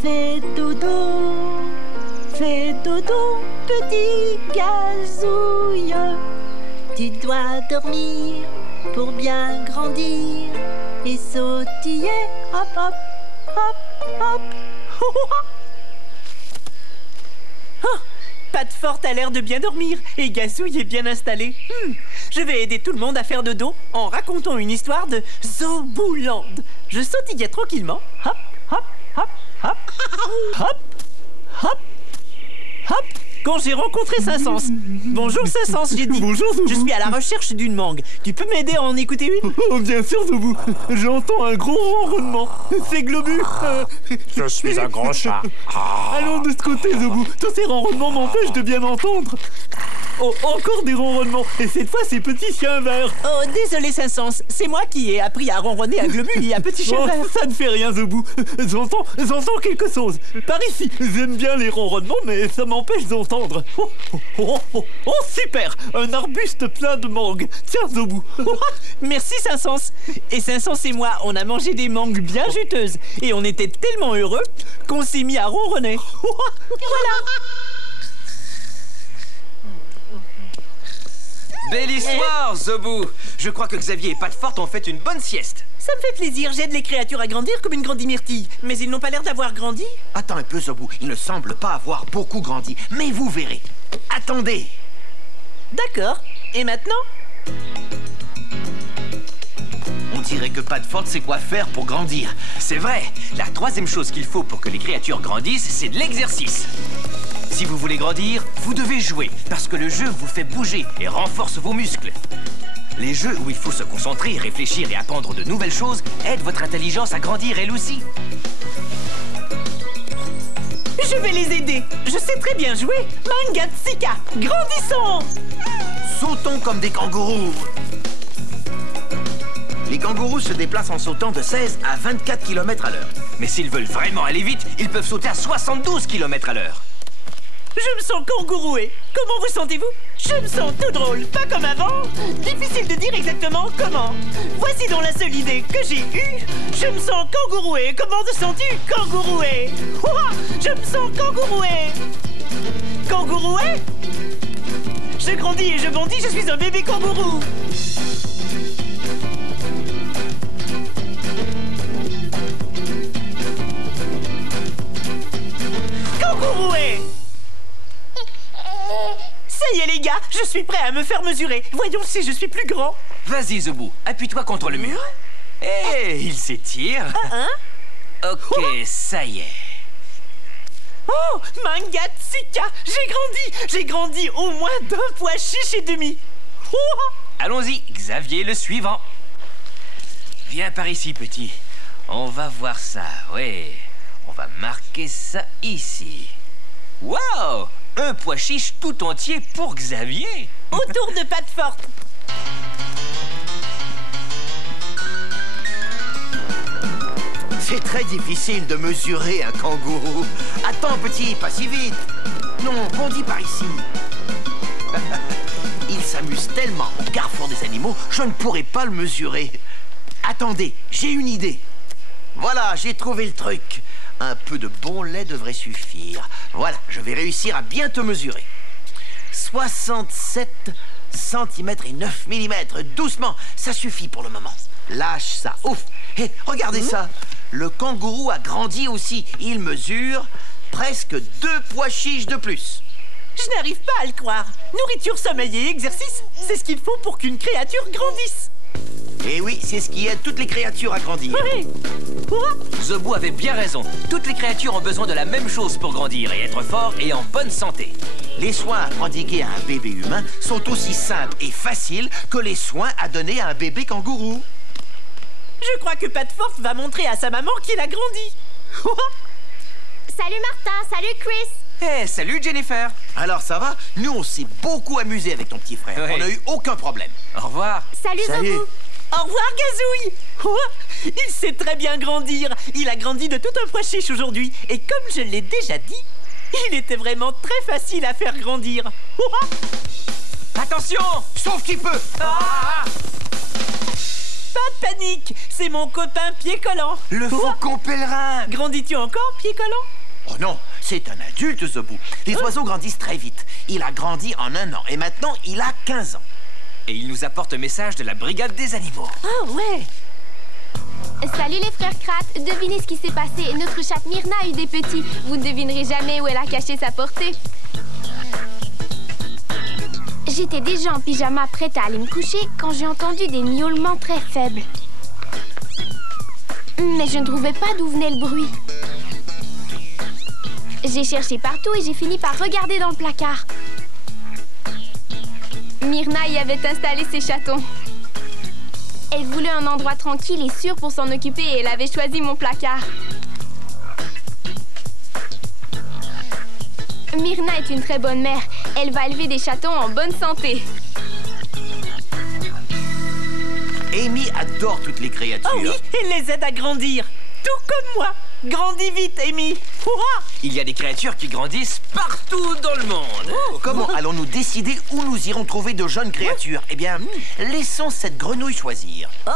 Fais dodo. Fais dodo, petit Gazouille. Tu dois dormir pour bien grandir et sautiller. Hop, hop, hop, hop. Oh, Pat Forte a l'air de bien dormir et Gazouille est bien installé. Je vais aider tout le monde à faire dodo en racontant une histoire de Zobouland. Je sautillais tranquillement. Hop, hop, hop, hop, hop, hop, hop. Quand j'ai rencontré Saint-Saëns. Bonjour Saint-Saëns, j'ai dit. Bonjour Zoubou. Je suis à la recherche d'une mangue. Tu peux m'aider à en écouter une? Oh, bien sûr, Zoubou. J'entends un gros ronronnement. C'est Globus. Je suis un gros chat. Allons de ce côté, Zoubou. Tous ces ronronnements m'empêchent de bien entendre. Oh, encore des ronronnements. Et cette fois, c'est Petit Chien Vert. Oh, désolé Saint-Saëns. C'est moi qui ai appris à ronronner à Globus et à Petit Chien Vert. Ça ne fait rien, Zoubou. J'entends quelque chose. Par ici, j'aime bien les ronronnements, mais ça m'empêche d'entendre. Oh, super. Un arbuste plein de mangues. Tiens, Zoubou. Merci Saint-Saëns. Et Saint-Saëns et moi, on a mangé des mangues bien juteuses. Et on était tellement heureux qu'on s'est mis à ronronner. Voilà. Belle histoire, Zobou. Je crois que Xavier et Pat Forte ont fait une bonne sieste. Ça me fait plaisir, j'aide les créatures à grandir comme une grande myrtille. Mais ils n'ont pas l'air d'avoir grandi. Attends un peu, Zobou. Il ne semble pas avoir beaucoup grandi. Mais vous verrez. Attendez. D'accord. Et maintenant? On dirait que Pat Forte sait quoi faire pour grandir. C'est vrai. La troisième chose qu'il faut pour que les créatures grandissent, c'est de l'exercice. Si vous voulez grandir, vous devez jouer, parce que le jeu vous fait bouger et renforce vos muscles. Les jeux où il faut se concentrer, réfléchir et apprendre de nouvelles choses aident votre intelligence à grandir elle aussi. Je vais les aider. Je sais très bien jouer. Mangatsika, grandissons. Sautons comme des kangourous. Les kangourous se déplacent en sautant de 16 à 24 km à l'heure. Mais s'ils veulent vraiment aller vite, ils peuvent sauter à 72 km à l'heure. Je me sens kangouroué. Comment vous sentez-vous? Je me sens tout drôle, pas comme avant. Difficile de dire exactement comment. Voici donc la seule idée que j'ai eue. Je me sens kangouroué. Comment te sens-tu, kangouroué? Ouah, je me sens kangouroué. Kangouroué? Je grandis et je bondis, je suis un bébé kangourou. Kangouroué! Ça y est les gars, je suis prêt à me faire mesurer. Voyons si je suis plus grand. Vas-y, Zebou, appuie-toi contre le mur. Eh, il s'étire. Ok, ça y est. Oh, Mangatsika, j'ai grandi au moins d'1 pois chiche et demi. Allons-y, Xavier, le suivant. Viens par ici, petit. On va voir ça, ouais. On va marquer ça ici. Wow! Un pois chiche tout entier pour Xavier. Autour de pattes fortes. C'est très difficile de mesurer un kangourou. Attends, petit, pas si vite. Non, bondis par ici. Il s'amuse tellement au carrefour des animaux, je ne pourrais pas le mesurer. Attendez, j'ai une idée. Voilà, j'ai trouvé le truc. Un peu de bon lait devrait suffire. Voilà, je vais réussir à bien te mesurer. 67 cm et 9 mm. Doucement, ça suffit pour le moment. Lâche ça. Ouf. Hé, regardez ça. Le kangourou a grandi aussi. Il mesure presque 2 pois chiches de plus. Je n'arrive pas à le croire. Nourriture, sommeil et exercice, c'est ce qu'il faut pour qu'une créature grandisse. Et oui, c'est ce qui aide toutes les créatures à grandir. Oui. Zebou avait bien raison. Toutes les créatures ont besoin de la même chose pour grandir et être fort et en bonne santé. Les soins à prodiguer à un bébé humain sont aussi simples et faciles que les soins à donner à un bébé kangourou. Je crois que Patforth va montrer à sa maman qu'il a grandi. Salut Martin, salut Chris. Eh, salut Jennifer. Alors ça va? Nous, on s'est beaucoup amusé avec ton petit frère. Oui. On n'a eu aucun problème. Au revoir. Salut Zebou. Au revoir Gazouille. Il sait très bien grandir. Il a grandi de tout un pois chiche aujourd'hui. Et comme je l'ai déjà dit, il était vraiment très facile à faire grandir. Attention! Sauf qu'il peut. Ah! Pas de panique, c'est mon copain pied collant. Le faucon pèlerin. Grandis-tu encore, pied collant? Oh non, c'est un adulte, Zebou. Les oiseaux grandissent très vite. Il a grandi en 1 an et maintenant, il a 15 ans. Et il nous apporte un message de la brigade des animaux. Ah ouais. Salut les frères Krat. Devinez ce qui s'est passé. Notre chatte Myrna a eu des petits. Vous ne devinerez jamais où elle a caché sa portée. J'étais déjà en pyjama prête à aller me coucher quand j'ai entendu des miaulements très faibles. Mais je ne trouvais pas d'où venait le bruit. J'ai cherché partout et j'ai fini par regarder dans le placard. Myrna y avait installé ses chatons. Elle voulait un endroit tranquille et sûr pour s'en occuper et elle avait choisi mon placard. Myrna est une très bonne mère. Elle va élever des chatons en bonne santé. Amy adore toutes les créatures. Oh oui, elle les aide à grandir. Tout comme moi. Grandis vite, Amy. Hurrah! Il y a des créatures qui grandissent partout dans le monde. Comment allons-nous décider où nous irons trouver de jeunes créatures? Eh bien, laissons cette grenouille choisir. Oh.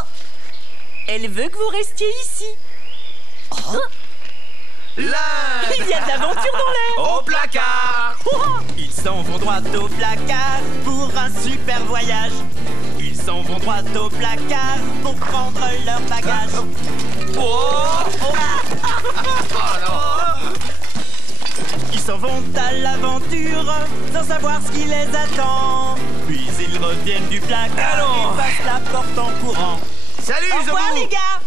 Elle veut que vous restiez ici. Oh. Il y a de l'aventure dans l'air. Au placard. Ils s'en vont droit au placard pour un super voyage. Ils s'en vont droit au placard pour prendre leur bagage. Ils s'en vont à l'aventure sans savoir ce qui les attend. Puis ils reviennent du placard et passent la porte en courant. Salut, Au revoir Zebou. les gars.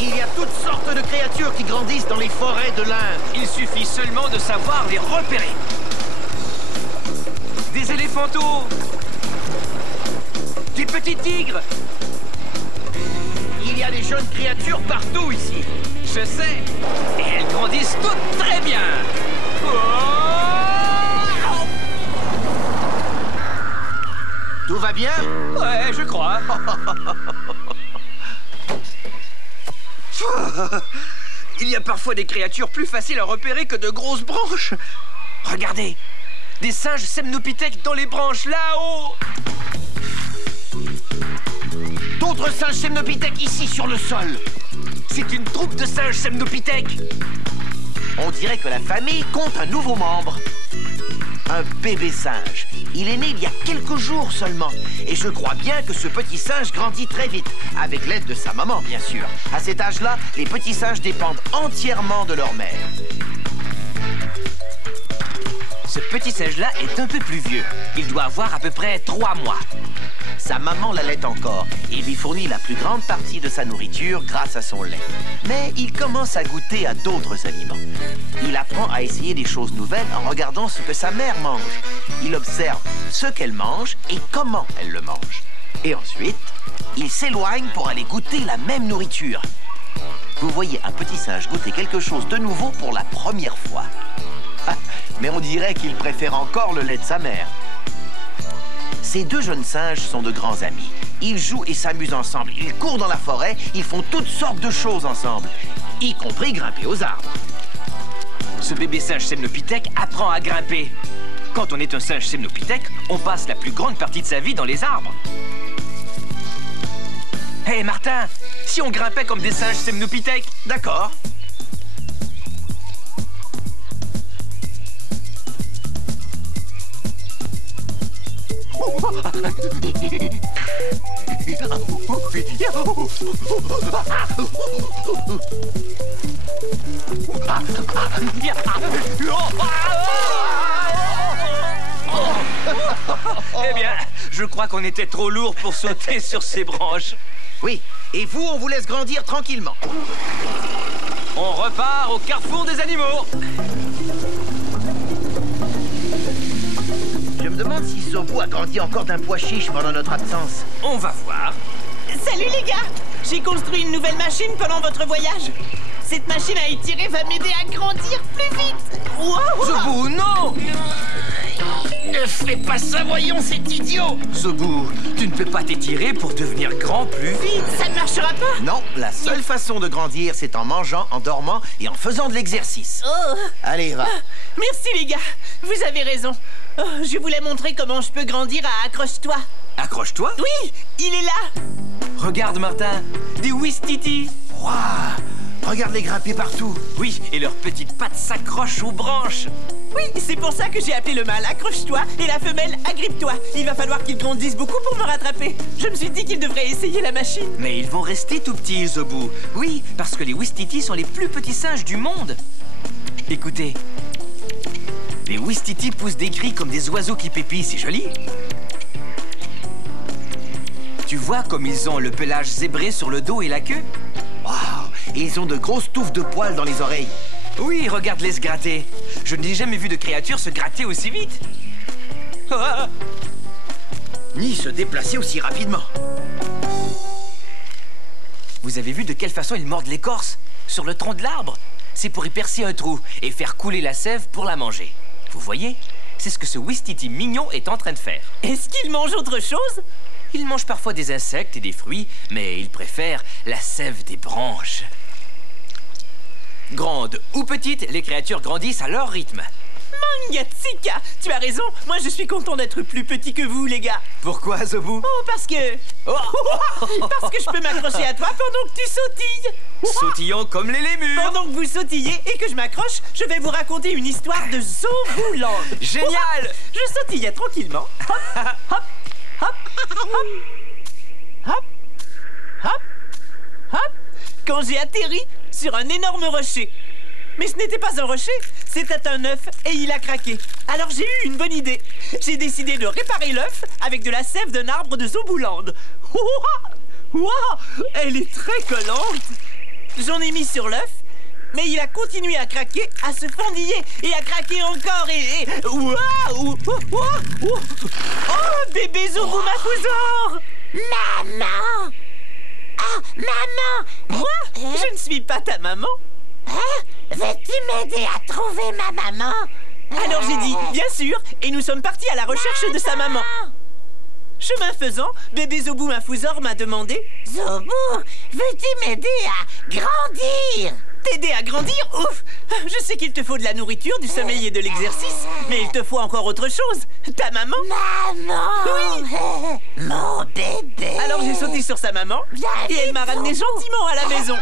Il y a toutes sortes de créatures qui grandissent dans les forêts de l'Inde. Il suffit seulement de savoir les repérer. Des éléphantaux. Des petits tigres. Il y a des jeunes créatures partout ici. Je sais. Et elles grandissent toutes très bien. Tout va bien? Ouais, je crois. Il y a parfois des créatures plus faciles à repérer que de grosses branches. Regardez, des singes semnopithèques dans les branches, là-haut. D'autres singes semnopithèques ici, sur le sol. C'est une troupe de singes semnopithèques. On dirait que la famille compte un nouveau membre. Un bébé singe. Il est né il y a quelques jours seulement. Et je crois bien que ce petit singe grandit très vite. Avec l'aide de sa maman, bien sûr. À cet âge-là, les petits singes dépendent entièrement de leur mère. Ce petit singe-là est un peu plus vieux. Il doit avoir à peu près 3 mois. Sa maman l'allait encore et lui fournit la plus grande partie de sa nourriture grâce à son lait. Mais il commence à goûter à d'autres aliments. Il apprend à essayer des choses nouvelles en regardant ce que sa mère mange. Il observe ce qu'elle mange et comment elle le mange. Et ensuite, il s'éloigne pour aller goûter la même nourriture. Vous voyez un petit singe goûter quelque chose de nouveau pour la première fois. Mais on dirait qu'il préfère encore le lait de sa mère. Ces deux jeunes singes sont de grands amis. Ils jouent et s'amusent ensemble. Ils courent dans la forêt. Ils font toutes sortes de choses ensemble, y compris grimper aux arbres. Ce bébé singe semnopithèque apprend à grimper. Quand on est un singe semnopithèque, on passe la plus grande partie de sa vie dans les arbres. Hé, Martin, si on grimpait comme des singes semnopithèques? D'accord. Eh bien, je crois qu'on était trop lourd pour sauter sur ces branches. Oui, et vous, on vous laisse grandir tranquillement. On repart au carrefour des animaux. Je me demande si Zobu a grandi encore d'un pois chiche pendant notre absence. On va voir. Salut les gars! J'ai construit une nouvelle machine pendant votre voyage. Cette machine à étirer va m'aider à grandir plus vite. Wow! Zobu, non! Ne fais pas ça, voyons, c'est idiot! Zobu, tu ne peux pas t'étirer pour devenir grand plus vite. Ça ne marchera pas? Non, la seule façon de grandir, c'est en mangeant, en dormant et en faisant de l'exercice. Oh. Allez, va. Merci les gars, vous avez raison. Oh, je voulais montrer comment je peux grandir à Accroche-toi. Accroche-toi? Oui, il est là. Regarde, Martin, des Ouistiti. Waouh! Regarde-les grimper partout. Oui, et leurs petites pattes s'accrochent aux branches. Oui, c'est pour ça que j'ai appelé le mâle Accroche-toi et la femelle Agrippe-toi. Il va falloir qu'ils grandissent beaucoup pour me rattraper. Je me suis dit qu'ils devraient essayer la machine. Mais ils vont rester tout petits, Zobu. Oui, parce que les Ouistiti sont les plus petits singes du monde. Écoutez, les Ouistiti poussent des cris comme des oiseaux qui pépient, c'est joli. Tu vois comme ils ont le pelage zébré sur le dos et la queue? Waouh! Et ils ont de grosses touffes de poils dans les oreilles. Oui, regarde-les se gratter. Je n'ai jamais vu de créature se gratter aussi vite. Ah! Ni se déplacer aussi rapidement. Vous avez vu de quelle façon ils mordent l'écorce? Sur le tronc de l'arbre? C'est pour y percer un trou et faire couler la sève pour la manger. Vous voyez? C'est ce que ce Ouistiti mignon est en train de faire. Est-ce qu'il mange autre chose? Il mange parfois des insectes et des fruits, mais il préfère la sève des branches. Grandes ou petites, les créatures grandissent à leur rythme. Mangatsika, tu as raison. Moi, je suis content d'être plus petit que vous, les gars. Pourquoi, Zobu? Oh, parce que... parce que je peux m'accrocher à toi pendant que tu sautilles. Sautillons comme les lémurs. Pendant que vous sautillez et que je m'accroche, je vais vous raconter une histoire de Zobuland. Génial! Je sautillais tranquillement. Hop, hop, hop, hop, hop, hop, hop, quand j'ai atterri sur un énorme rocher. Mais ce n'était pas un rocher, c'était un œuf et il a craqué. Alors j'ai eu une bonne idée. J'ai décidé de réparer l'œuf avec de la sève d'un arbre de Zobuland. Wow, elle est très collante. J'en ai mis sur l'œuf, mais il a continué à craquer, à se fendiller et à craquer encore et... Waouh! Oh, bébé Zobu Mafouzor! Maman! Ah, maman! Moi? Je ne suis pas ta maman. Veux-tu m'aider à trouver ma maman? Alors j'ai dit, bien sûr, et nous sommes partis à la recherche de sa maman. Chemin faisant, bébé Zobu Mafouzor m'a demandé... Zobu, veux-tu m'aider à grandir? T'aider à grandir? Ouf! Je sais qu'il te faut de la nourriture, du sommeil et de l'exercice, mais il te faut encore autre chose. Ta maman? Maman! Oui! Mon bébé! Alors j'ai sauté sur sa maman et elle m'a ramené gentiment à la maison.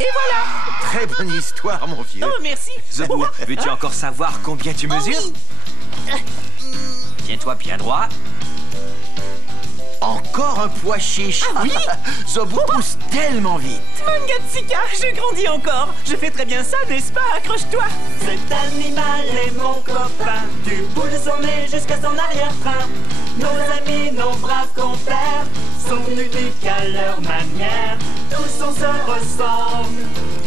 Et voilà! Très bonne histoire, mon vieux. Oh, merci! Zobou, veux-tu encore savoir combien tu mesures? Tiens-toi bien droit. Encore un pois chiche. Ah oui? Zobou pousse tellement vite. Mangatsika, je grandis encore. Je fais très bien ça, n'est-ce pas? Accroche-toi. Cet animal est mon copain. Du bout de son nez jusqu'à son arrière-train. Nos amis, nos braves compères sont uniques à leur manière. Tous on se ressemble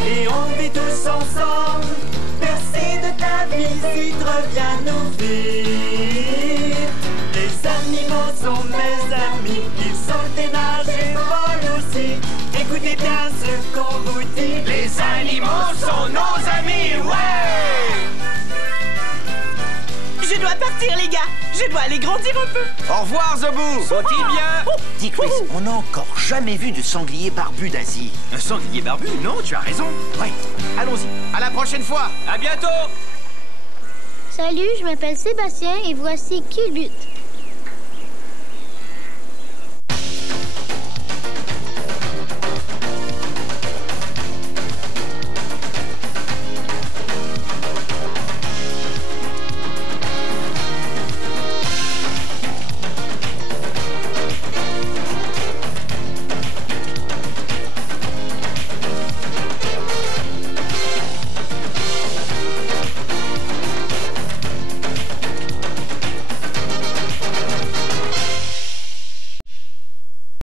et on vit tous ensemble. Merci de ta visite, reviens nous vivre. Les animaux sont mes amis, ils sont ténages et volent aussi. Écoutez bien ce qu'on vous dit. Les animaux sont nos amis, ouais! Je dois partir, les gars. Je dois aller grandir un peu. Au revoir, Zobou. Faut-il bien? Dis, Chris, on n'a encore jamais vu de sanglier barbu d'Asie. Un sanglier barbu? Non, tu as raison. Ouais, allons-y. À la prochaine fois. À bientôt! Salut, je m'appelle Sébastien et voici Culbut.